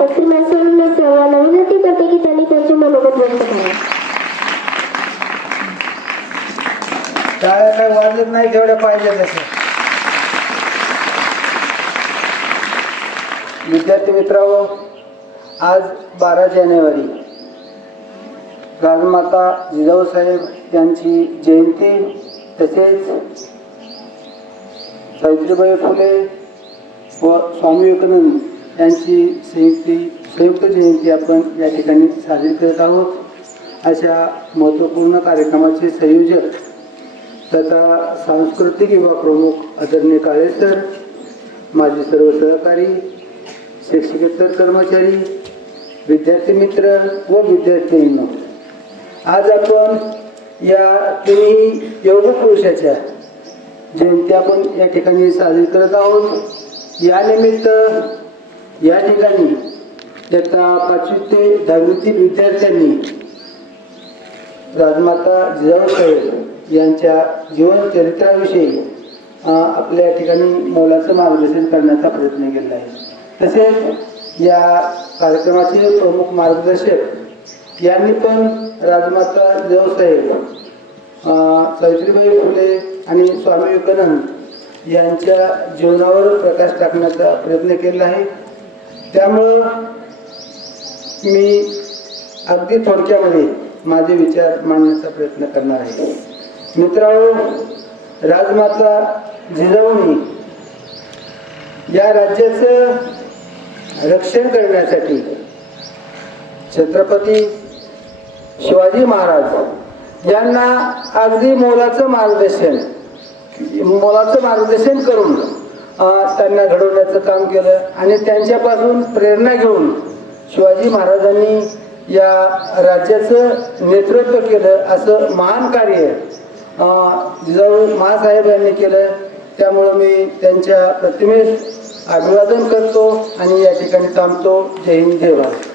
प्राध्यापक श्रीमान सोनल चव्हाण विनंती करते की त्यांनी त्यांचे मनोगत व्यक्त करावे. टाळ्या काय वाजत नाही तेवढ्या पाहिजे तसं. विद्यार्थी मित्रांनो, आज 12 जानेवारी राजमाता जिजाऊ साहेब यांची जयंती, तसेच सावित्रीबाई फुले व स्वामी विवेकानंद यांची संयुक्त जयंती आपण या ठिकाणी साजरी करत आहोत. अशा महत्त्वपूर्ण कार्यक्रमाचे संयोजक तथा सांस्कृतिक विभाग प्रमुख आदरणीय काळे सर, माझे सर्व सहकारी, शिक्षकेतर कर्मचारी, विद्यार्थी मित्र व विद्यार्थ्यांनो, आज आपण या तिन्ही योग पुरुषाच्या जयंती आपण या ठिकाणी साजरी करत आहोत. या निमित्त या ठिकाणी इयत्ता 5वी ते 10वीतील विद्यार्थ्यांनी राजमाता जिजाऊ साहेब यांच्या जीवन चरित्राविषयी आपल्या ठिकाणी मोलाचं मार्गदर्शन करण्याचा प्रयत्न केला आहे. तसेच या कार्यक्रमाचे प्रमुख मार्गदर्शक यांनी पण राजमाता जिजाऊ साहेब, सावित्रीबाई फुले आणि स्वामी विवेकानंद यांच्या जीवनावर प्रकाश टाकण्याचा प्रयत्न केला आहे. त्यामुळं मी अगदी थोडक्यामध्ये माझे विचार मांडण्याचा प्रयत्न करणार आहे. मित्रांनो, राजमाता जिजाऊंनी या राज्याचं रक्षण करण्यासाठी छत्रपती शिवाजी महाराज यांना अगदी मोलाचं मार्गदर्शन करून त्यांना घडवण्याचं काम केलं आणि त्यांच्यापासून प्रेरणा घेऊन शिवाजी महाराजांनी या राज्याचं नेतृत्व केलं. असं महान कार्य जिजाऊ महासाहेब यांनी केलं. त्यामुळं मी त्यांच्या प्रतिमेस अभिवादन करतो आणि या ठिकाणी थांबतो. जय हिंद, जय भारत.